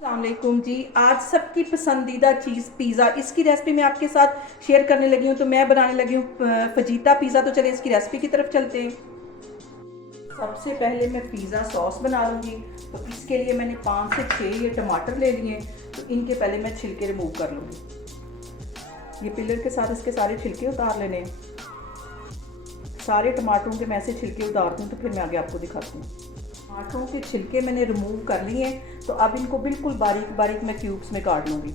अस्सलामुअलैकुम जी। आज सबकी पसंदीदा चीज़ पिज़्ज़ा, इसकी रेसिपी मैं आपके साथ शेयर करने लगी हूँ। तो मैं बनाने लगी हूँ फजीता पिज़्ज़ा। तो चलिए इसकी रेसिपी की तरफ चलते हैं। सबसे पहले मैं पिज़्ज़ा सॉस बना लूँगी। तो इसके लिए मैंने 5 से 6 ये टमाटर ले लिए। तो इनके पहले मैं छिलके रिमूव कर लूँगी। ये पिलर के साथ इसके सारे छिलके उतार लेने। सारे टमाटरों के मैं से छिलके उतारती हूँ तो फिर मैं आगे आपको दिखाती हूँ। टमाटरों के छिलके मैंने रिमूव कर लिए हैं। तो अब इनको बिल्कुल बारीक बारीक मैं क्यूब्स में काट लूँगी।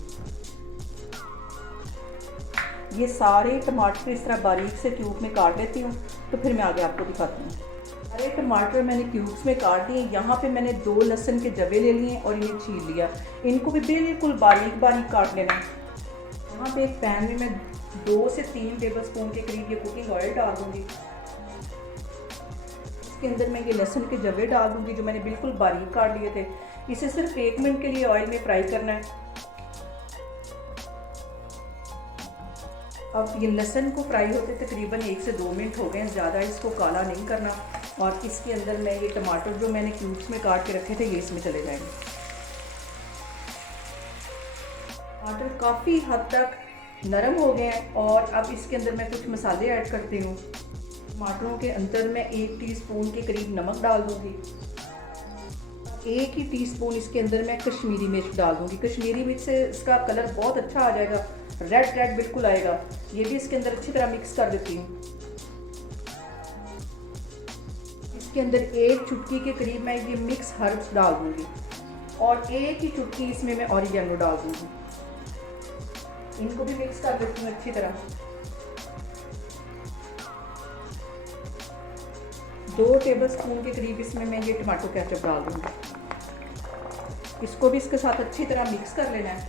ये सारे टमाटर इस तरह बारीक से क्यूब में काट लेती हूँ तो फिर मैं आगे आपको दिखाती हूँ। सारे टमाटर मैंने क्यूब्स में काट दिए। यहाँ पे मैंने 2 लहसुन के जवे ले लिए और इन्हें छील लिया। इनको भी बिल्कुल बारीक बारीक काट लेना। यहाँ पे एक पैन में मैं 2 से 3 टेबल स्पून के करीब ये कुकिंग ऑयल डाल दूँगी। इसके अंदर मैं ये लहसुन के जवे डाल दूँगी जो मैंने बिल्कुल बारीक काट लिए थे। इसे सिर्फ 1 मिनट के लिए ऑयल में फ्राई करना है। अब ये लहसुन को फ्राई होते तकरीबन 1 से 2 मिनट हो गए हैं, ज़्यादा इसको काला नहीं करना। और इसके अंदर मैं ये टमाटर जो मैंने क्यूब्स में काट के रखे थे ये इसमें चले जाएंगे। टमाटर काफ़ी हद तक नरम हो गए हैं और अब इसके अंदर मैं कुछ मसाले ऐड करती हूँ। टमाटरों के अंदर मैं 1 टीस्पून के करीब नमक डाल दूँगी। 1 ही टीस्पून इसके अंदर मैं कश्मीरी मिर्च डाल दूँगी। कश्मीरी मिर्च से इसका कलर बहुत अच्छा आ जाएगा, रेड रेड बिल्कुल आएगा। ये भी इसके अंदर अच्छी तरह मिक्स कर देती हूँ। इसके अंदर 1 चुटकी के करीब मैं ये मिक्स हर्ब्स डाल दूँगी और 1 ही चुटकी इसमें मैं ऑरिगेनो डाल दूँगी। इनको भी मिक्स कर देती हूँ अच्छी तरह। 2 टेबल स्पून के करीब इसमें मैं ये टमाटो केचप डाल दूँगी। इसको भी इसके साथ अच्छी तरह मिक्स कर लेना है।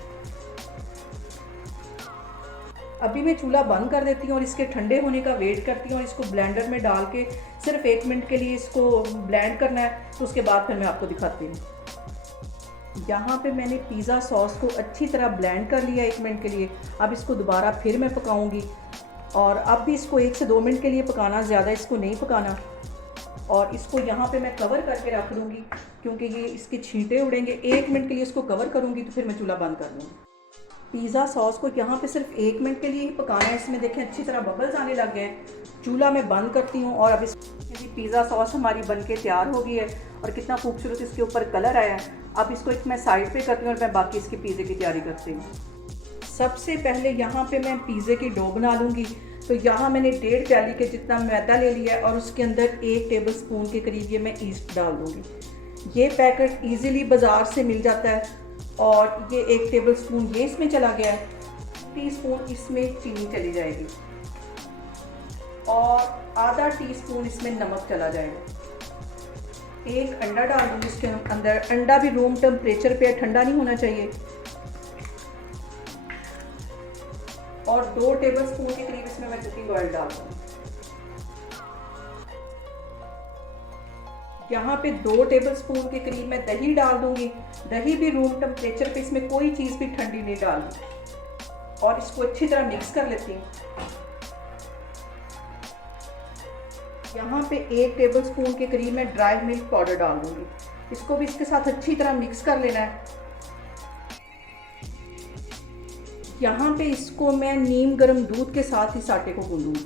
अभी मैं चूल्हा बंद कर देती हूँ और इसके ठंडे होने का वेट करती हूँ और इसको ब्लेंडर में डाल के सिर्फ 1 मिनट के लिए इसको ब्लेंड करना है। तो उसके बाद फिर मैं आपको दिखाती हूँ। यहाँ पे मैंने पिज़्ज़ा सॉस को अच्छी तरह ब्लेंड कर लिया 1 मिनट के लिए। अब इसको दोबारा फिर मैं पकाऊंगी और अब भी इसको 1 से 2 मिनट के लिए पकाना, ज़्यादा इसको नहीं पकाना। और इसको यहाँ पे मैं कवर करके रख दूँगी क्योंकि ये इसके छींटे उड़ेंगे। 1 मिनट के लिए इसको कवर करूँगी तो फिर मैं चूल्हा बंद कर दूँगी। पिज़्ज़ा सॉस को यहाँ पे सिर्फ 1 मिनट के लिए ही पकाना है। इसमें देखें अच्छी तरह बबल्स आने लग गए हैं। चूल्हा मैं बंद करती हूँ और अब इस पिज़्ज़ा सॉस हमारी बनके तैयार हो गई है और कितना खूबसूरत इसके ऊपर कलर आया है। अब इसको एक मैं साइड पे करती हूँ और मैं बाकी इसकी पिज़्ज़े की तैयारी करती हूँ। सबसे पहले यहाँ पे मैं पिज़्ज़े की डो बना लूँगी। तो यहाँ मैंने 1.5 प्याली के जितना मैदा ले लिया है और उसके अंदर 1 टेबल स्पून के करीब ये मैं ईस्ट डाल दूँगी। ये पैकेट ईज़िली बाज़ार से मिल जाता है और ये 1 टेबल स्पून ये इसमें चला गया है। टीस्पून इसमें चीनी चली जाएगी और आधा टीस्पून इसमें नमक चला जाएगा। 1 अंडा डाल दूँगी इसके अंदर। अंडा भी रूम टेम्परेचर पे, ठंडा नहीं होना चाहिए। और 2 टेबल स्पून के करीब इसमें मैं कुकिंग ऑयल डाल दूँगी। यहाँ पे 2 टेबल स्पून के करीब मैं दही डाल दूँगी। दही भी रूम टेम्परेचर पे, इसमें कोई चीज़ भी ठंडी नहीं डालनी। और इसको अच्छी तरह मिक्स कर लेती हूँ। यहाँ पे 1 टेबल स्पून के करीब मैं ड्राई मिल्क पाउडर डाल दूँगी। इसको भी इसके साथ अच्छी तरह मिक्स कर लेना है। यहाँ पे इसको मैं नीम गर्म दूध के साथ इस आटे को गूंदूंगी।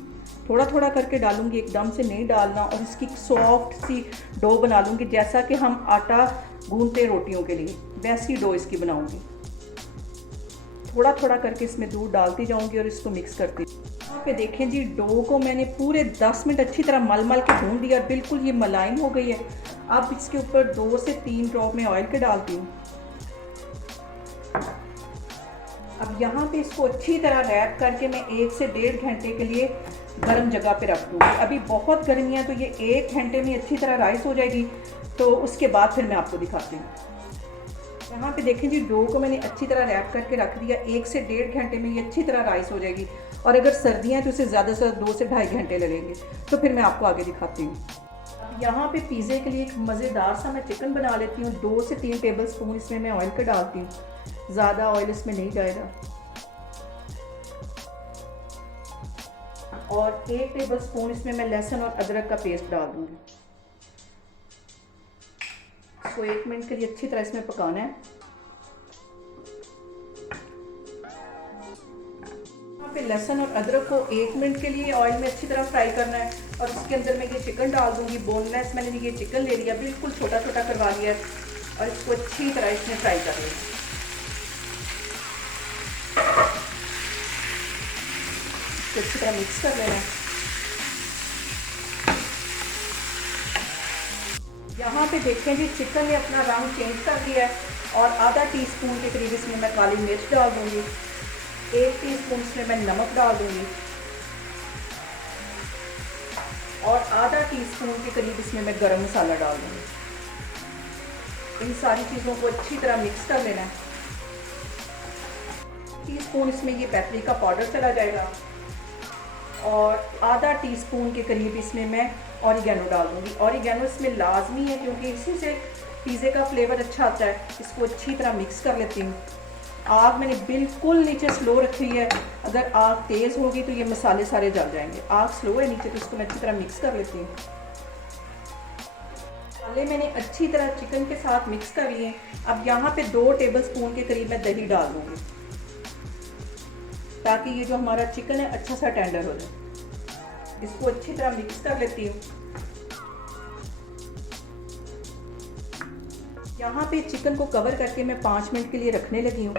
थोड़ा थोड़ा करके डालूंगी, एकदम से नहीं डालना। और इसकी सॉफ्ट सी डो बना लूँगी, जैसा कि हम आटा गूंदते रोटियों के लिए, वैसी डो इसकी बनाऊंगी। थोड़ा थोड़ा करके इसमें दूध डालती जाऊंगी और इसको मिक्स करती। यहाँ पे देखें जी, डो को मैंने पूरे 10 मिनट अच्छी तरह मल मल के गूंद दिया, बिल्कुल ये मुलायम हो गई है। अब इसके ऊपर 2 से 3 ड्रॉप में ऑयल के डालती हूँ। अब यहाँ पे इसको अच्छी तरह रैप करके मैं 1 से 1.5 घंटे के लिए गर्म जगह पे रख दूँगी। अभी बहुत गर्मी है तो ये 1 घंटे में अच्छी तरह राइस हो जाएगी। तो उसके बाद फिर मैं आपको दिखाती हूँ। यहाँ पे देखें जी, डो को मैंने अच्छी तरह रैप करके रख दिया। 1 से 1.5 घंटे में ये अच्छी तरह राइस हो जाएगी। और अगर सर्दियाँ हैं तो इसे ज़्यादा से ज़्यादा 2 से 2.5 घंटे लगेंगे। तो फिर मैं आपको आगे दिखाती हूँ। यहाँ पे पिज़्ज़े के लिए एक मज़ेदार सा मैं चिकन बना लेती हूँ। 2 से 3 टेबल स्पून इसमें मैं ऑयल का डालती हूँ, ज़्यादा ऑयल इसमें नहीं जाएगा। और 1 टेबल स्पून इसमें मैं लहसुन और अदरक का पेस्ट डाल दूँगी। इसको 1 मिनट के लिए अच्छी तरह इसमें पकाना है। पे लहसुन और अदरक को 1 मिनट के लिए ऑयल में अच्छी तरह फ्राई करना है और उसके अंदर मैं ये चिकन डाल दूँगी। बोनलेस मैंने ये चिकन ले लिया, बिल्कुल छोटा छोटा करवा लिया है और इसको अच्छी तरह इसमें फ्राई कर लें। इसको अच्छी तरह मिक्स कर लेना है। यहाँ पे देखें जी चिकन ने अपना रंग चेंज कर दिया है और आधा टीस्पून के करीब इसमें मैं काली मिर्च डाल दूँगी। 1 टीस्पून इसमें मैं नमक डाल दूँगी और आधा टीस्पून के करीब इसमें मैं गरम मसाला डाल दूँगी। इन सारी चीज़ों को अच्छी तरह मिक्स कर लेना है। टीस्पून इसमें ये पेपरिका पाउडर चला जाएगा और आधा टीस्पून के करीब इसमें मैं ऑरिगेनो डाल दूँगी। ऑरिगेनो इसमें लाजमी है क्योंकि इसी से पिज़्ज़े का फ्लेवर अच्छा आता है। इसको अच्छी तरह मिक्स कर लेती हूँ। आग मैंने बिल्कुल नीचे स्लो रखी है, अगर आग तेज़ होगी तो ये मसाले सारे जल जाएंगे। आग स्लो है नीचे, तो इसको मैं अच्छी तरह मिक्स कर लेती हूँ। मसाले मैंने अच्छी तरह चिकन के साथ मिक्स कर लिए। अब यहाँ पे 2 टेबलस्पून के करीब मैं दही डाल दूँगी ताकि ये जो हमारा चिकन है अच्छा सा टेंडर हो जाए। इसको अच्छी तरह मिक्स कर लेती हूँ। यहाँ पे चिकन को कवर करके मैं 5 मिनट के लिए रखने लगी हूँ।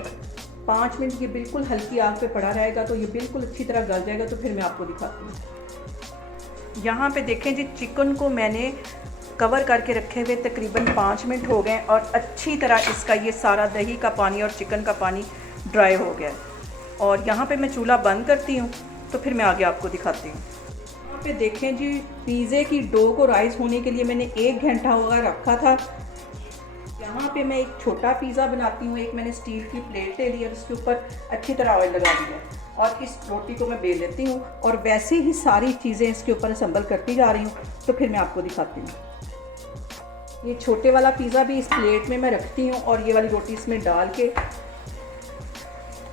5 मिनट ये बिल्कुल हल्की आग पे पड़ा रहेगा तो ये बिल्कुल अच्छी तरह गल जाएगा। तो फिर मैं आपको दिखाती हूँ। यहाँ पे देखें जी चिकन को मैंने कवर करके रखे हुए तकरीबन 5 मिनट हो गए और अच्छी तरह इसका ये सारा दही का पानी और चिकन का पानी ड्राई हो गया है। और यहाँ पे मैं चूल्हा बंद करती हूँ तो फिर मैं आगे आपको दिखाती हूँ। यहाँ पे देखें जी पिज़्ज़े की डो को राइस होने के लिए मैंने 1 घंटा होगा रखा था। यहाँ पे मैं एक छोटा पिज़्ज़ा बनाती हूँ। एक मैंने स्टील की प्लेट ले ली है, उसके ऊपर अच्छी तरह ऑयल लगा दिया और इस रोटी को मैं बेल लेती हूँ और वैसे ही सारी चीज़ें इसके ऊपर असम्बल करती जा रही हूँ। तो फिर मैं आपको दिखाती हूँ। ये छोटे वाला पिज़्ज़ा भी इस प्लेट में मैं रखती हूँ और ये वाली रोटी इसमें डाल के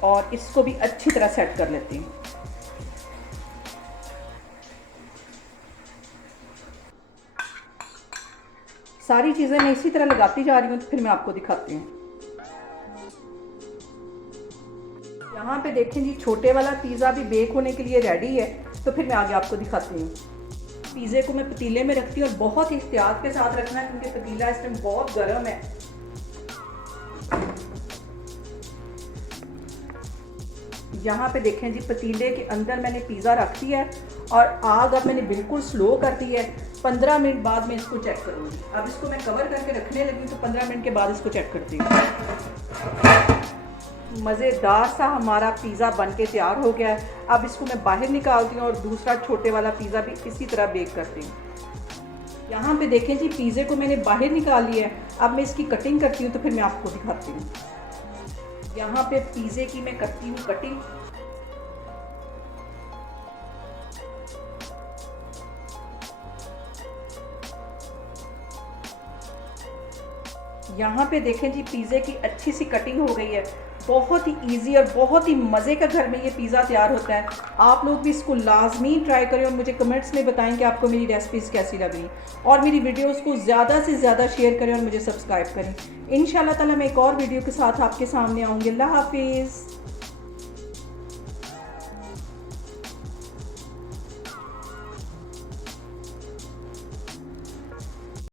और इसको भी अच्छी तरह सेट कर लेती हूँ। सारी चीज़ें मैं इसी तरह लगाती जा रही हूँ। तो फिर मैं आपको दिखाती हूँ। यहाँ पे देखें जी छोटे वाला पिज़्ज़ा भी बेक होने के लिए रेडी है। तो फिर मैं आगे आपको दिखाती हूँ। पिज़्ज़े को मैं पतीले में रखती हूँ और बहुत ही एहतियात के साथ रखना है क्योंकि पतीला इस टाइम बहुत गर्म है। यहाँ पे देखें जी पतीले के अंदर मैंने पिज़्ज़ा रख दिया है और आग अब मैंने बिल्कुल स्लो कर दी है। 15 मिनट बाद मैं इसको चेक करूँगी। अब इसको मैं कवर करके रखने लगी हूँ तो 15 मिनट के बाद इसको चेक करती हूँ। मज़ेदार सा हमारा पिज़्ज़ा बनके तैयार हो गया है। अब इसको मैं बाहर निकालती हूँ और दूसरा छोटे वाला पिज़्ज़ा भी इसी तरह बेक करती हूँ। यहाँ पे देखें जी पिज़्ज़े को मैंने बाहर निकाल लिया है। अब मैं इसकी कटिंग करती हूँ तो फिर मैं आपको दिखाती हूँ। यहाँ पे पिज़्ज़े की मैं करती हूँ कटिंग। यहाँ पे देखें जी पिज़्ज़े की अच्छी सी कटिंग हो गई है। बहुत ही इजी और बहुत ही मज़े का घर में ये पिज़्ज़ा तैयार होता है। आप लोग भी इसको लाजमी ट्राई करें और मुझे कमेंट्स में बताएं कि आपको मेरी रेसिपीज़ कैसी लग रही और मेरी वीडियोस को ज़्यादा से ज़्यादा शेयर करें और मुझे सब्सक्राइब करें। इंशाल्लाह ताला मैं एक और वीडियो के साथ आपके सामने आऊँगी। अल्लाह हाफिज़।